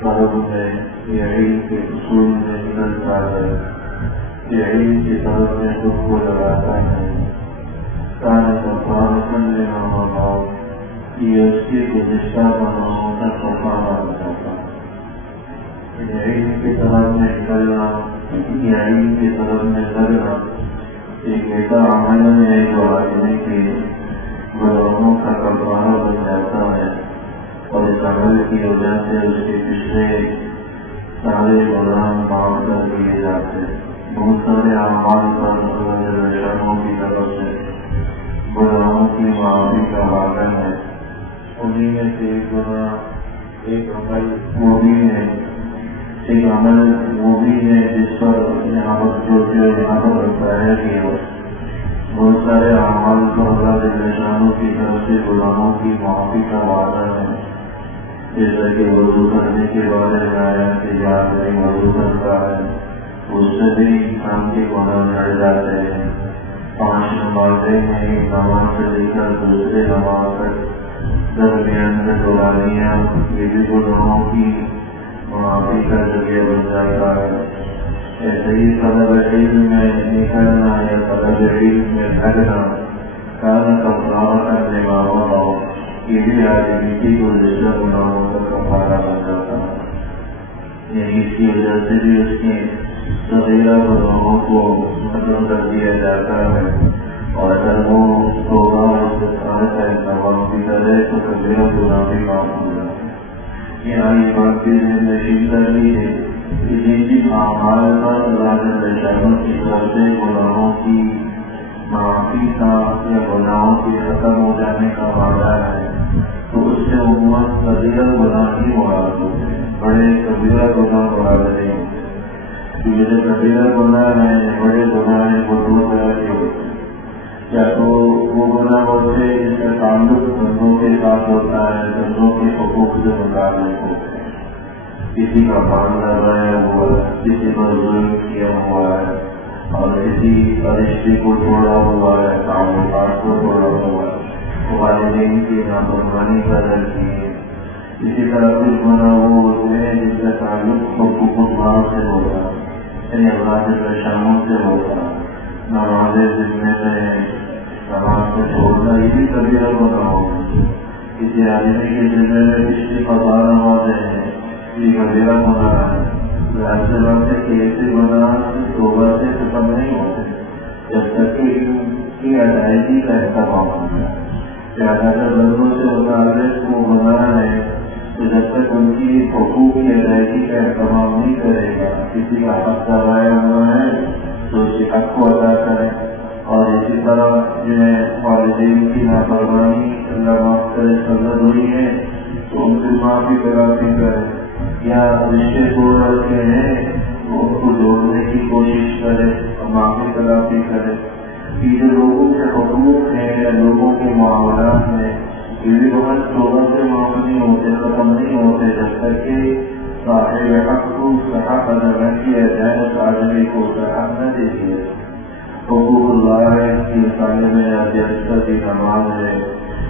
طلب میں یہ علم کے اصول میں نکلتا ہے، یہ علم کی طرف میں خود کو لگاتا ہے، کان کفارۃ لما مضى، یہ اس کی گزشتہ گناہوں کا کفارہ ہو جاتا ہے۔ یہ علم کی طرف میں نکلنا، یہ علم کی طرف میں لگنا ایک ایسا عمل ہے جو آدمی کے گناہوں کا کفارہ بن جاتا ہے، اور اس عمل کی وجہ سے اس کے پچھلے سارے گناہ معاف کر دیے جاتے ہیں۔ بہت سارے اعمال پر شرموں کی طرف سے گناہوں کی معافی کا وعدہ ہے، انہیں میں سے ایک گناہ ایک عمل وہ بھی ہے، ایک عمل وہ بھی ہے جس پر یہاں پر بتایا کہ بہت سارے اعمال پر اللہ جل شانہ کی طرف سے گناہوں کی معافی کا وعدہ ہے، جیسا کہ وضو کرنے کے بارے میں آیا کہ یاد نہیں وضو کرتا ہے اس سے بھی انسان کے گناہ جڑ جاتے ہیں۔ 5 نمازیں ہیں، ایک نماز سے لے کر دوسرے نماز تک درمیان میں دورانیاں، یہ بھی گناہوں کی معافی کا ذریعہ بن جاتا ہے۔ ایسے ہی طلب علم میں نکلنا یا طلب علم میں لگنا کان کفارۃ لما مضى، یہ بھی آدمی کی گزشتہ گناہوں کا کفارہ بن جاتا ہے۔ یعنی اس کی وجہ سے بھی اس کے صغیرہ گناہوں کو ختم کر دیا جاتا ہے، اور اگر وہ توبہ اور استغفار کا اہتمام بھی کرے تو کبیرہ گناہ بھی معاف ہو جاتا ہے۔ یہاں یہ بات بھی نشین کر لی ہے کہ جن اعمال پر اللہ جل شانہ کی طرف سے گناہوں کی معافی کا یا گناہوں کے ختم ہو جانے کا وعدہ ہے تو اس سے عموماً کبیرہ گناہ ہی مراد ہوتے ہیں، بڑے کبیرہ گناہ مراد نہیں ہوتے۔ یہ جو کبیرہ گناہ ہیں یا بڑے گناہ ہیں وہ 2 طرح کے ہوتے ہیں، یا تو وہ گناہ ہوتے ہیں جس کا تعلق بندوں کے ساتھ ہوتا ہے، بندوں کے حقوق سے متعلق ہوتے ہیں، کسی کا مال لگایا ہوا ہے، کسی پر ظلم کیا ہوا ہے، اور کسی رشتے کو توڑا ہوا ہے، تعلقات کو توڑا ہوا ہے، والدین کی نافرمانی پیدا کی ہے۔ اسی طرح کچھ گناہ وہ ہوتے ہیں جس کا تعلق حقوق اللہ سے ہوتا ہے، یعنی اللہ کے شانوں سے ہوتا ہے، نمازیں ذمے میں نماز کو چھوڑنا یہ بھی کبیرہ گناہ ہوگا۔ کسی آدمی کے ذمے میں پچھلی قضا نمازیں ہیں، یہ کبیرہ گناہ ہے۔ ظاہر سی بات ہے کہ ایسے گناہ توبہ سے ختم نہیں ہوتے جب تک کہ ان کی ادائیگی کا اہتمام ہوتا ہے۔ زیادہ بندوں سے متعلق وہ گناہ ہے تو جب تک ان کی حقوق کی ادائیگی کا اہتمام نہیں کرے گا، کسی کا حق دبایا ہوا ہے تو اس کے حق کو ادا کریں، اور اسی طرح جو ہے والدین کی نافرمانی اللہ معاف کرے سزد ہوئی ہے تو ان سے معافی تلافی کرے، یا رشتے توڑ رکھے ہیں تو ان کو جوڑنے کی کوشش کرے اور معافی تلافی کرے۔ یہ جو لوگوں کے حقوق ہیں یا لوگوں کے معاملات ہیں یہ بھی بہت توبہ سے معاف نہیں ہوتے، ختم نہیں ہوتے جب تک کہ صاحب حق کو صحت ادا نہ کیا جائے، اس آدمی کو صحت نہ دے دیے۔ حقوق اللہ ہے کہ تعلیم یا جلسہ کی نماز ہے،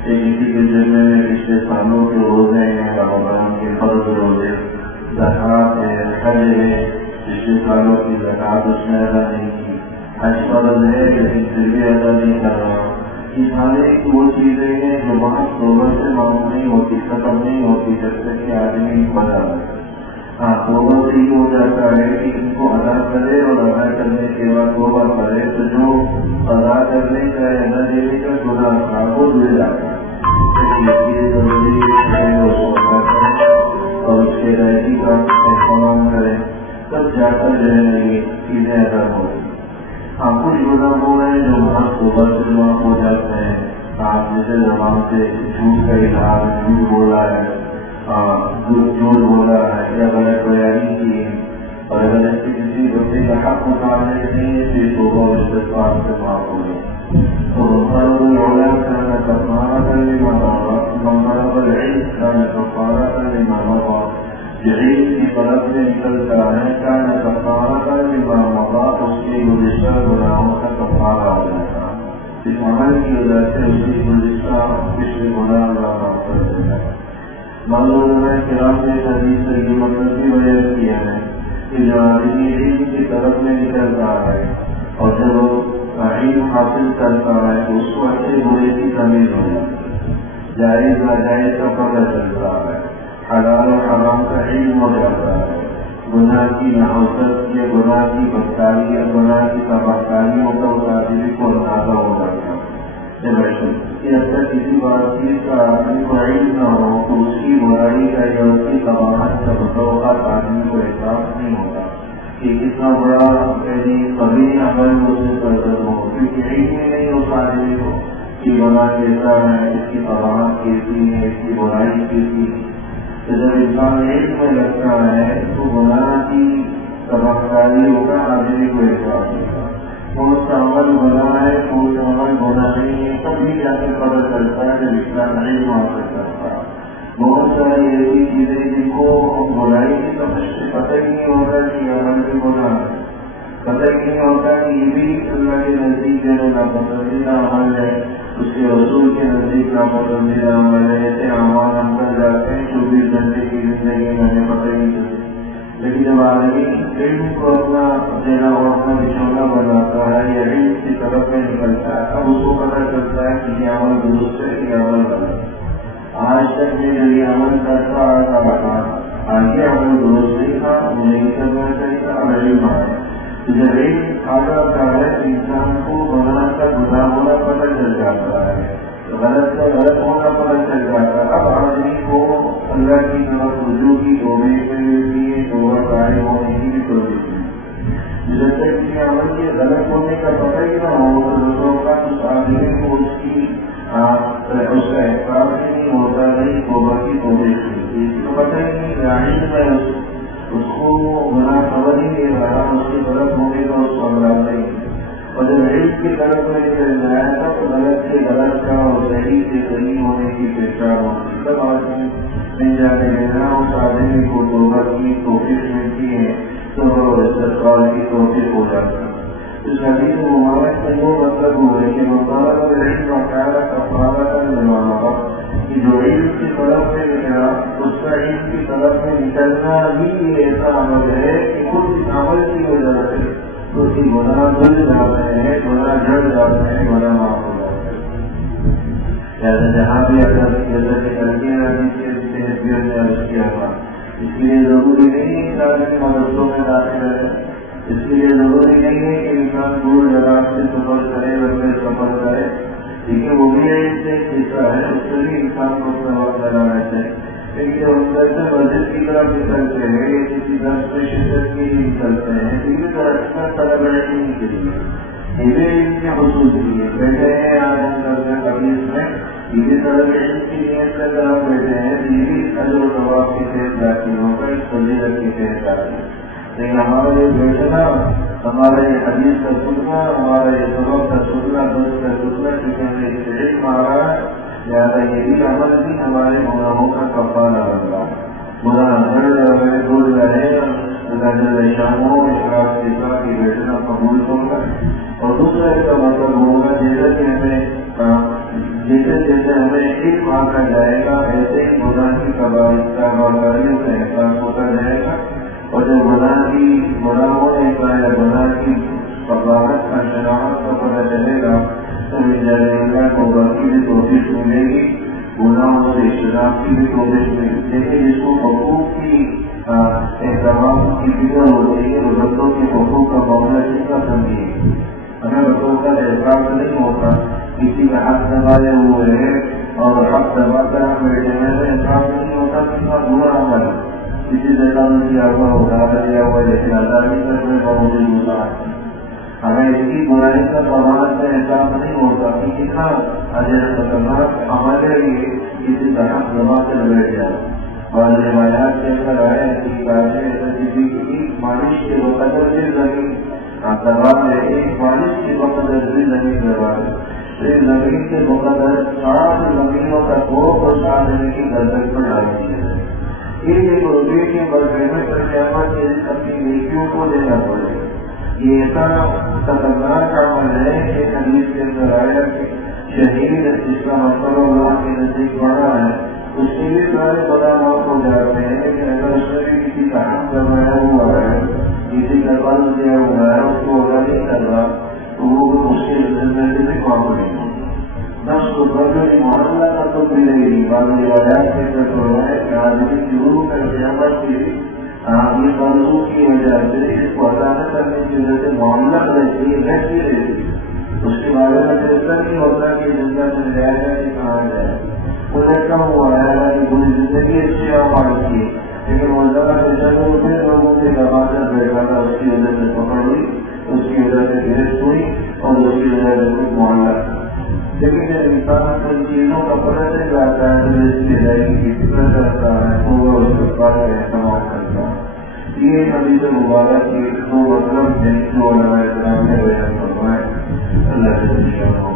کسی کے ذمے میں پچھلے سالوں کے روزے ہیں، رمضان کے فرض روزے، زکوٰۃ ہے، حج ہے، پچھلے سالوں کی زکوٰۃ اس نے ادا نہیں کی، حج فرض ہے لیکن پھر بھی ادا نہیں کر رہا۔ یہ سارے وہ چیزیں ہیں جو بہت توبہ سے معاف نہیں ہوتی، ختم نہیں ہوتی جب تک کہ آدمی بتا رہے۔ ہاں توبہ سے ہو جاتا ہے کہ ان کو ادا کرے، اور ادا کرنے کے بعد توبہ کرے تو جو ادا کرنے کا یا نہ دینے کا گناہ تھا وہ دل جاتا ہے، ضروری ہے اس کو ادا کریں اور اس کے ادائیگی کا اہتمام کریں، تب جا کر جو ہے یہ چیزیں ادا ہوتی۔ ہاں کچھ گناہ وہ ہیں جو بہت توبہ سے معاف ہو جاتے ہیں، آپ جیسے زبان سے جھوٹ کا اظہار، جھوٹ بولا ہے، جھوٹ بولا ہے یا غلط بیانی کی ہے، اور اگر اس سے کسی بچے کا حق متعلق نہیں ہے تو یہ توبہ اور استغفار سے معاف ہو گئی۔ تو اولاد کرنا کفارہ کرنے مطلب علم کرنا کفارہ کرنے مطلب جو علم کی طرف سے نکلتا ہے کرنا کفارہ کرنے مطلب اس کے گزشتہ گناہوں کا کفارہ ہو جاتا ہے۔ اس عمل کی وجہ سے اس کی گزشتہ پچھلے گناہ اللہ معاف کر دیتا ہے۔ معلوم ہے کہ آپ نے حدیث سے یہ مطلب بھی بیان کیا ہے کہ جو آدمی علم کی طرف میں نکل رہا ہے اور جب وہ علم حاصل کرتا ہے تو اس کو اچھے برے کی تمیز ہو جاتی ہے، جائز ناجائز کا پتہ چلتا ہے، حلال و حرام کا علم ہو جاتا ہے، گناہ کی نحوست یا گناہ کی بدکاری یا گناہ کی تباہکاریوں کا اس آدمی کو اندازہ ہو جاتا ہے۔ کہ اگر کسی بات چیز کا آدمی کو علم نہ ہو تو اس کی برائی کا یا اس کی قباحت کا بطوقات آدمی کو احساس نہیں ہوتا کہ کتنا بڑا کبھی عمل اسے سرزد ہو، کیونکہ علم ہی نہیں اس آدمی کو کہ گناہ کیسا ہے، اس کی قباحت کیسی ہے، اس کی برائی کیسی ہے۔ تو جب انسان علم میں لگتا ہے تو گناہ کی تباہکاریوں کا آدمی کو احساس ہوتا ہے، کون سا عمل گناہ ہے، کون سا عمل گناہ نہیں ہے، سب بھی جا کے پتہ چلتا ہے جب اسلام علم حاصل کرتا ہے۔ بہت ساری ایسی چیزیں جن کو برائی کی سمجھ سے پتہ ہی نہیں ہوتا کہ یہ عمل بھی گناہ ہے، پتہ ہی نہیں ہوتا کہ یہ بھی اللہ کے نزدیک جو ہے ناپسندیدہ عمل ہے، اس کے رسول کے نزدیک ناپسندیدہ عمل ہے۔ ایسے اعمال ہم کر جاتے ہیں 24 گھنٹے کی زندگی میں ہمیں پتہ ہی نہیں چلتا، لیکن جب آدمی علم کو اپنا دینا اور اپنا بچھونا بناتا ہے یا علم کی طرف میں نکلتا ہے اب اس کو پتہ چلتا ہے کہ یہ عمل درست ہے، یہ عمل غلط ہے۔ آج تک میں جو یہ عمل کرتا آتا رہا، آگے عمل درست نہیں تھا، مجھے نہیں کرنا چاہیے تھا، اور علم آیا۔ جب علم آ جاتا ہے تو انسان کو گناہ کا گناہ ہونا پتہ چل جاتا ہے، غلط کا غلط ہونا پتہ چل جاتا ہے۔ اب آدمی کو اللہ کی طرف رجوع کی توفیق ملتی ہے، توبہ قائم ہونے کی بھی توفیق ملتی ہے۔ جب تک کسی عمل کے غلط ہونے کا پتہ ہی نہ ہو تو دوسروں کا اس آدمی کو اس کا احساس ہی نہیں ہوتا، نہیں توبہ کی توفیق ملتی ہے، تو پتہ ہی نہیں علم میں اس کو گناہ خبر ہی نہیں رہا، اس کی غلط ہونے کا اس کو انداز نہیں ہے۔ اور جب علم کی طرف میں نکل جایا تھا تو غلط سے غلط کا اور صحیح سے صحیح ہونے کی پہچان ہوتی، تب آدمی نہیں جانے دینا اس آدمی کو توبہ کی توفیق ملتی ہے تو استغفار کی توفیق ہو جاتا ہے۔ اس حدیث مبارک میں وہ مطلب ہوا ہے کہ مطالعہ علم وقارہ کفارہ کا زمانہ کہ جو علم کی طرف میں نکلا اس کا علم کی طرف میں نکلنا ہی ایسا عمل ہے کہ خود اس عمل کی وجہ سے اس کی گناہ دل جاتے ہیں، گناہ جڑ جاتے ہیں، گناہ معاف ہو جاتے ہیں۔ جہاں بھی اگر جیسا کہ لڑکیاں نے عرض کیا تھا، اس کے لیے ضروری نہیں ہے کہ آدمی مدرسوں میں داخل ہے، اس کے لیے ضروری نہیں ہے کہ انسان دور دراز سے سفر کرے، لمبے سفر کرے، ٹھیک ہے، وہ بھی ایک حصہ ہے، اس سے بھی انسان کو اپنا وقت لگانا چاہیے۔ لیکن جب ہم جیسے مسجد کی طرف نکلتے ہیں یا کسی درس میں شرکت کے لیے نکلتے ہیں تو یہ درختہ طلب علم کے لیے یہ علم کے حصول کے لیے بیٹھے ہیں۔ آج ہم درس حدیث میں یہ طلب علم کی نیت سے اگر ہم بیٹھے ہیں تو یہ بھی اجر و ثواب کے تحت داخل ہوگا، اس فضیلت کے تحت داخل ہے۔ لیکن ہمارا یہ بیٹھنا، ہمارا یہ حدیث کا سننا، ہمارا یہ سبق کا سننا، درس کا سننا، کیونکہ ہمیں اس سے علم آ رہا ہے، لہٰذا یہ بھی عمل بھی ہمارے گناہوں کا کفارہ بن رہا ہے۔ گناہ جڑ رہے، دور رہے، شاموں اخلاص کے ساتھ یہ بیٹھنا قبول ہوگا۔ اور دوسرا اس کا مطلب ہوگا جیسے جیسے ہمیں علم آتا جائے گا ایسے ہی گناہ کی کباریوں کا احساس ہوتا جائے گا، اور جب گناہ ہونے کا یا گناہ کی قباحت کا شناخت کا پتہ چلے گا تو اللہ کو باقی بھی توفیق ملے گی، گناہوں سے اجتناب کی بھی توفیق ملے گی۔ لیکن جس کو حقوق کی احترام کی فکر ہوتی ہے وہ بندوں کے حقوق کا معاملہ کتنا سمجھیے، ہمیں حقوق کا احساس نہیں ہوتا، کسی کا حق دبائے ہوئے ہے اور حق دبا کر ہم بیٹھے ہیں تو احساس نہیں ہوتا کتنا برا عمل ہے، کسی سے کام کیا ہوا ادارا دیا ہوا لیکن آزادی کرنے کا مجھے ہوتا ہے، ہمیں اس کی برائی کا سوال کا احساس نہیں ہوتا کہ کتنا اجر خطرناک عمل ہے یہ کسی کا حق دبا کر بیٹھ جائے۔ اور روایات کے اندر آئے کہ کسی کی مالش کے وقدر سے زمین دبا ہے، ایک مالش کے وقدر سے زمین دبا ہے، اس زمین کے وقدر 7 زمینوں کا کوپ اور 7 زمین کی گردن پر ڈال دیا ہے۔ ایک روپے کے مرتبے پر قیامت کے اپنی نیکیوں کو دینا پڑے، یہ ایسا خطرناک عمل ہے کہ حدیث کے اندر آیا کہ شہید جس کا مطلب اللہ کے نزدیک بڑا ہے اس کے لیے سارے بڑا موت ہو جاتے ہیں، لیکن اگر اس میں بھی کسی کا حق کروایا ہوا ہے، کسی کا قرض دیا ہوا ہے، اس کو ادا نہیں کر رہا تو وہ اس کے زندگی سے کام نہیں ہوگا۔ نفس کو بدل معاملہ کا تو ملے گی، بعض روایات میں تو ہے کہ آدمی شروع کر کے عمل کی یہ موضوع کی وجہ سے اس کو ادا نہ کرنے کی وجہ سے معاملہ رہتی رہتی اس کے بارے میں ایسا نہیں ہوتا کہ زندہ میں جائے گا کہ کہاں جائے وہ ایسا ہوا ہے کہ پوری زندگی اچھی آباد کی، لیکن وہ زیادہ سے جگہ سے لوگوں کے دبا کر بیٹھا تھا، اس کی وجہ سے پکڑ ہوئی، اس کی وجہ سے گرفت ہوئی اور اس کی وجہ سے کوئی معاملہ تھا۔ لیکن جب انسان کو ان چیزوں کا پتہ چل جاتا ہے تو اس کی زندگی کی فکر کرتا ہے تو وہ اس کے بارے میں اہتمام کرتا ہے۔ یہ حدیث مبارک کی دو مطلب ہیں جو علماء کرام نے بیان فرمائے۔ اللہ